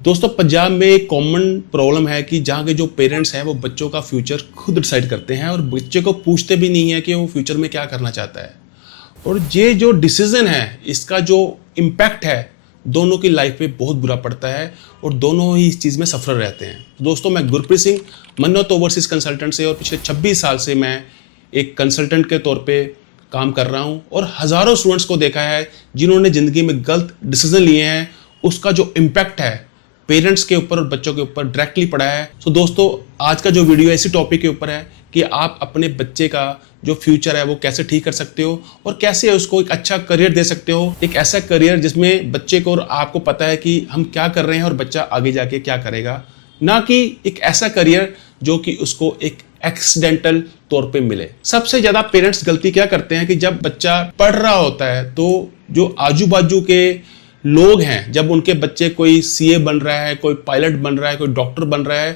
दोस्तों पंजाब में एक कॉमन प्रॉब्लम है कि जहाँ के जो पेरेंट्स हैं वो बच्चों का फ्यूचर खुद डिसाइड करते हैं और बच्चे को पूछते भी नहीं है कि वो फ्यूचर में क्या करना चाहता है। और ये जो डिसीजन है इसका जो इम्पैक्ट है दोनों की लाइफ पे बहुत बुरा पड़ता है और दोनों ही इस चीज़ में सफर रहते हैं। दोस्तों मैं गुरप्रीत सिंह मन्नत ओवरसीज कंसल्टेंट से और पिछले 26 साल से मैं एक कंसल्टेंट के तौर पे काम कर रहा हूँ और हज़ारों स्टूडेंट्स को देखा है जिन्होंने ज़िंदगी में गलत डिसीजन लिए हैं, उसका जो इम्पैक्ट है पेरेंट्स के ऊपर और बच्चों के ऊपर डायरेक्टली पड़ा है। तो दोस्तों आज का जो वीडियो इसी टॉपिक के ऊपर है कि आप अपने बच्चे का जो फ्यूचर है वो कैसे ठीक कर सकते हो और कैसे उसको एक अच्छा करियर दे सकते हो, एक ऐसा करियर जिसमें बच्चे को और आपको पता है कि हम क्या कर रहे हैं और बच्चा आगे जाके क्या करेगा, ना कि एक ऐसा करियर जो कि उसको एक एक्सीडेंटल तौर पे मिले। सबसे ज्यादा पेरेंट्स गलती क्या करते हैं कि जब बच्चा पढ़ रहा होता है तो जो आजू बाजू के लोग हैं, जब उनके बच्चे कोई सीए बन रहा है, कोई पायलट बन रहा है, कोई डॉक्टर बन रहा है,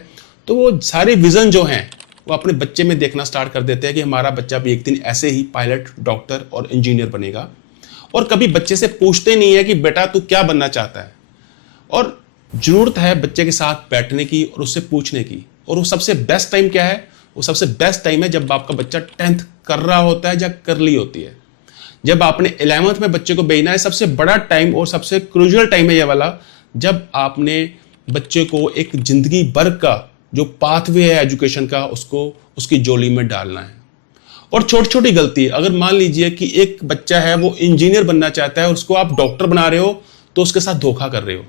तो वो सारे विजन जो हैं वो अपने बच्चे में देखना स्टार्ट कर देते हैं कि हमारा बच्चा भी एक दिन ऐसे ही पायलट, डॉक्टर और इंजीनियर बनेगा। और कभी बच्चे से पूछते नहीं है कि बेटा तू क्या बनना चाहता है। और जरूरत है बच्चे के साथ बैठने की और उससे पूछने की। और वो सबसे बेस्ट टाइम क्या है? वो सबसे बेस्ट टाइम है जब आपका बच्चा 10th कर रहा होता है या कर ली होती है। जब आपने 11th में बच्चे को भेजना है, सबसे बड़ा टाइम और सबसे क्रूशियल टाइम है ये वाला, जब आपने बच्चे को एक जिंदगी भर का जो पाथवे है एजुकेशन का उसको उसकी जोली में डालना है। और छोटी छोटी गलती, अगर मान लीजिए कि एक बच्चा है वो इंजीनियर बनना चाहता है और उसको आप डॉक्टर बना रहे हो तो उसके साथ धोखा कर रहे हो।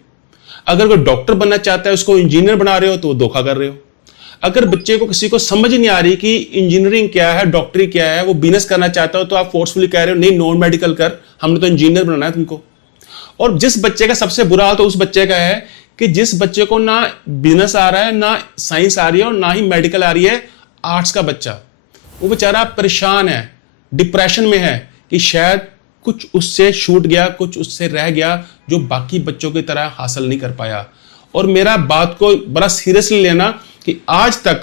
अगर कोई डॉक्टर बनना चाहता है उसको इंजीनियर बना रहे हो तो धोखा कर रहे हो। अगर बच्चे को किसी को समझ नहीं आ रही कि इंजीनियरिंग क्या है, डॉक्टरी क्या है, वो बिजनेस करना चाहता हो तो आप फोर्सफुली कह रहे हो नहीं नॉन मेडिकल कर, हमने तो इंजीनियर बनाना है तुमको। और जिस बच्चे का सबसे बुरा हाल तो उस बच्चे का है कि जिस बच्चे को ना बिजनेस आ रहा है, ना साइंस आ रही है और ना ही मेडिकल आ रही है, आर्ट्स का बच्चा, वो बेचारा परेशान है, डिप्रेशन में है कि शायद कुछ उससे छूट गया, कुछ उससे रह गया जो बाकी बच्चों की तरह हासिल नहीं कर पाया। और मेरा बात को बड़ा सीरियसली लेना कि आज तक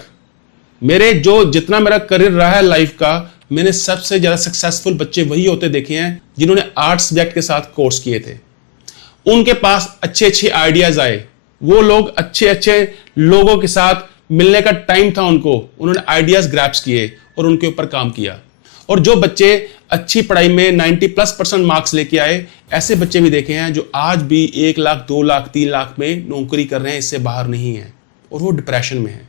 मेरे जो जितना मेरा करियर रहा है लाइफ का, मैंने सबसे ज्यादा सक्सेसफुल बच्चे वही होते देखे हैं जिन्होंने आर्ट्स सब्जेक्ट के साथ कोर्स किए थे। उनके पास अच्छे अच्छे आइडियाज आए, वो लोग अच्छे अच्छे लोगों के साथ मिलने का टाइम था उनको, उन्होंने आइडियाज ग्रैप्स किए और उनके ऊपर काम किया। और जो बच्चे अच्छी पढ़ाई में 90+% मार्क्स लेके आए, ऐसे बच्चे भी देखे हैं जो आज भी 1 लाख 2 लाख 3 लाख में नौकरी कर रहे हैं, इससे बाहर नहीं है और वो डिप्रेशन में है,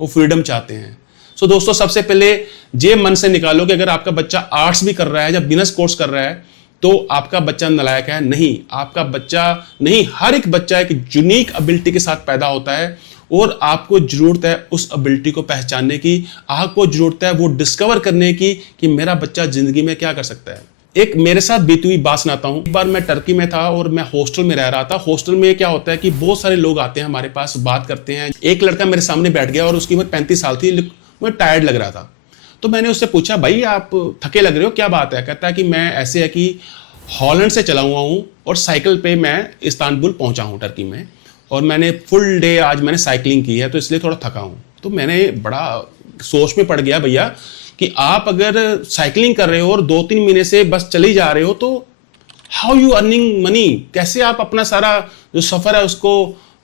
वो फ्रीडम चाहते हैं। सो दोस्तों सबसे पहले ये मन से निकालो कि अगर आपका बच्चा आर्ट्स भी कर रहा है या बिजनेस कोर्स कर रहा है तो आपका बच्चा नालायक है। नहीं, आपका बच्चा नहीं, हर एक बच्चा एक यूनिक एबिलिटी के साथ पैदा होता है और आपको जरूरत है उस एबिलिटी को पहचानने की, आपको जरूरत है वो डिस्कवर करने की कि मेरा बच्चा जिंदगी में क्या कर सकता है। एक मेरे साथ बीती हुई बात सुनाता हूँ। एक बार मैं टर्की में था और मैं हॉस्टल में रह रहा था। हॉस्टल में क्या होता है कि बहुत सारे लोग आते हैं हमारे पास, बात करते हैं। एक लड़का मेरे सामने बैठ गया और उसकी उम्र 35 साल थी, मुझे टायर्ड लग रहा था। तो मैंने उससे पूछा भाई आप थके लग रहे हो, क्या बात है? कहता है कि मैं ऐसे है कि हॉलैंड से चला हुआ हूँ और साइकिल पे मैं इस्तांबुल पहुंचा हूँ टर्की में, और मैंने फुल डे आज मैंने साइकिलिंग की है तो इसलिए थोड़ा थका हूँ। तो मैंने बड़ा सोच में पड़ गया भैया कि आप अगर साइकिलिंग कर रहे हो और 2-3 महीने से बस चले जा रहे हो तो हाउ यू अर्निंग मनी, कैसे आप अपना सारा जो सफर है उसको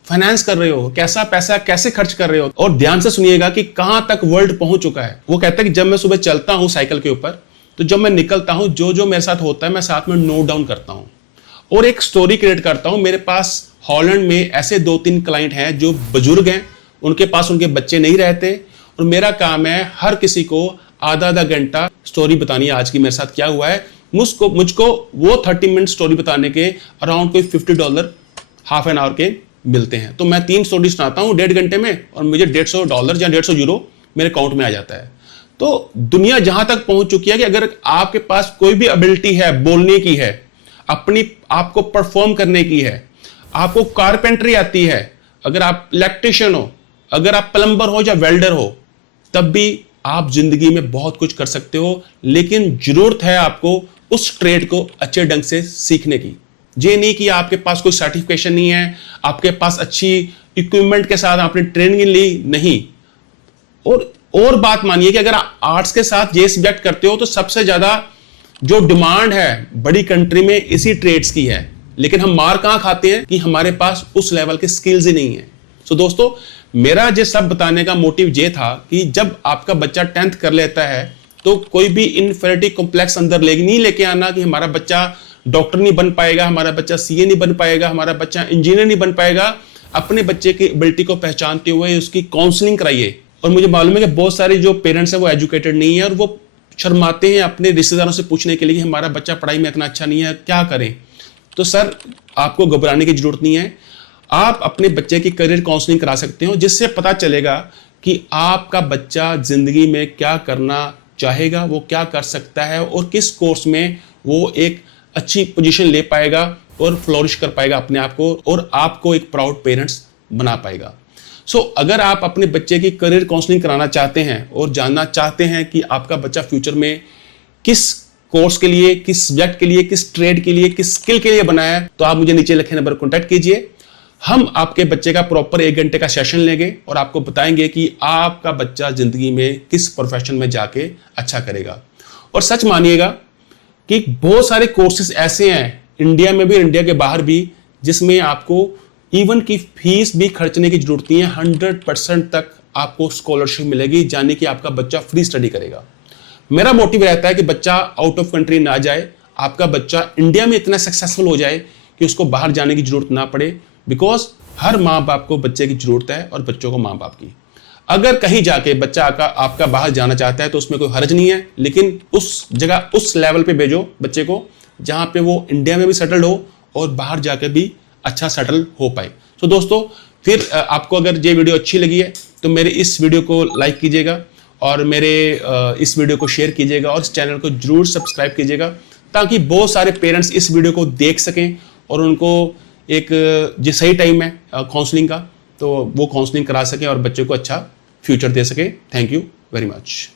फाइनेंस कर रहे हो, कैसा पैसा कैसे खर्च कर रहे हो। और ध्यान से सुनिएगा कि कहां तक वर्ल्ड पहुंच चुका है। वो कहता है कि जब मैं सुबह चलता हूं साइकिल के ऊपर तो जब मैं निकलता हूं जो जो मेरे साथ होता है मैं साथ में नोट डाउन करता हूं और एक स्टोरी क्रिएट करता हूं। मेरे पास हॉलैंड में ऐसे 2-3 क्लाइंट हैं जो बुजुर्ग हैं, उनके पास उनके बच्चे नहीं रहते और मेरा काम है हर किसी को आधा घंटा स्टोरी बतानी है आज की मेरे साथ क्या हुआ है। मुझको वो 30 मिनट स्टोरी बताने के अराउंड कोई $50 हाफ एन आवर के मिलते हैं। तो मैं 3 स्टोरी सुनाता हूँ 1.5 घंटे में और मुझे $150 या €150 मेरे अकाउंट में आ जाता है। तो दुनिया जहां तक पहुंच चुकी है कि अगर आपके पास कोई भी एबिलिटी है, बोलने की है, अपनी आपको परफॉर्म करने की है, आपको कारपेंटरी आती है, अगर आप इलेक्ट्रिशियन हो, अगर आप प्लम्बर हो या वेल्डर हो, तब भी आप जिंदगी में बहुत कुछ कर सकते हो। लेकिन जरूरत है आपको उस ट्रेड को अच्छे ढंग से सीखने की। ये नहीं कि आपके पास कोई सर्टिफिकेशन नहीं है, आपके पास अच्छी इक्विपमेंट के साथ आपने ट्रेनिंग ली नहीं। और बात मानिए कि अगर आप आर्ट्स के साथ ये सब्जेक्ट करते हो तो सबसे ज्यादा जो डिमांड है बड़ी कंट्री में इसी ट्रेड्स की है। लेकिन हम मार कहां खाते हैं कि हमारे पास उस लेवल के स्किल्स ही नहीं है। सो दोस्तों, मेरा ये सब बताने का मोटिव ये था कि जब आपका बच्चा 10th कर लेता है तो कोई भी इन्फेरिटी कॉम्प्लेक्स अंदर नहीं लेके आना कि हमारा बच्चा डॉक्टर नहीं बन पाएगा, हमारा बच्चा सीए नहीं बन पाएगा, हमारा बच्चा इंजीनियर नहीं बन पाएगा। अपने बच्चे की एबिलिटी को पहचानते हुए उसकी काउंसलिंग कराइए। और मुझे मालूम है कि बहुत सारे जो पेरेंट्स हैं वो एजुकेटेड नहीं है और वो शर्माते हैं अपने रिश्तेदारों से पूछने के लिए कि हमारा बच्चा पढ़ाई में इतना अच्छा नहीं है, क्या करें। तो सर, आपको घबराने की जरूरत नहीं है। आप अपने बच्चे की करियर काउंसलिंग करा सकते हो, जिससे पता चलेगा कि आपका बच्चा जिंदगी में क्या करना चाहेगा, वो क्या कर सकता है और किस कोर्स में वो एक अच्छी पोजीशन ले पाएगा और फ्लोरिश कर पाएगा अपने आप को और आपको एक प्राउड पेरेंट्स बना पाएगा। सो अगर आप अपने बच्चे की करियर काउंसलिंग कराना चाहते हैं और जानना चाहते हैं कि आपका बच्चा फ्यूचर में किस कोर्स के लिए, किस सब्जेक्ट के लिए, किस ट्रेड के लिए, किस स्किल के लिए बनाया है, तो आप मुझे नीचे लिखे नंबर पर कॉन्टैक्ट कीजिए। हम आपके बच्चे का प्रॉपर 1 घंटे का सेशन लेंगे और आपको बताएंगे कि आपका बच्चा जिंदगी में किस प्रोफेशन में जाके अच्छा करेगा। और सच मानिएगा कि बहुत सारे कोर्सेज ऐसे हैं इंडिया में भी, इंडिया के बाहर भी, जिसमें आपको इवन की फीस भी खर्चने की जरूरत नहीं है। 100% तक आपको स्कॉलरशिप मिलेगी, जाने कि आपका बच्चा फ्री स्टडी करेगा। मेरा मोटिव रहता है कि बच्चा आउट ऑफ कंट्री ना जाए, आपका बच्चा इंडिया में इतना सक्सेसफुल हो जाए कि उसको बाहर जाने की जरूरत ना पड़े। बिकॉज हर माँ बाप को बच्चे की जरूरत है और बच्चों को माँ बाप की। अगर कहीं जाके बच्चा आपका बाहर जाना चाहता है तो उसमें कोई हर्ज नहीं है, लेकिन उस जगह, उस लेवल पे भेजो बच्चे को जहां पे वो इंडिया में भी सेटल्ड हो और बाहर जाकर भी अच्छा सेटल हो पाए। तो दोस्तों, फिर आपको अगर ये वीडियो अच्छी लगी है तो मेरे इस वीडियो को लाइक कीजिएगा और मेरे इस वीडियो को शेयर कीजिएगा और इस चैनल को जरूर सब्सक्राइब कीजिएगा, ताकि बहुत सारे पेरेंट्स इस वीडियो को देख सकें और उनको एक जो सही टाइम है काउंसलिंग का, तो वो काउंसलिंग करा सकें और बच्चे को अच्छा फ्यूचर दे सके। Thank you very much.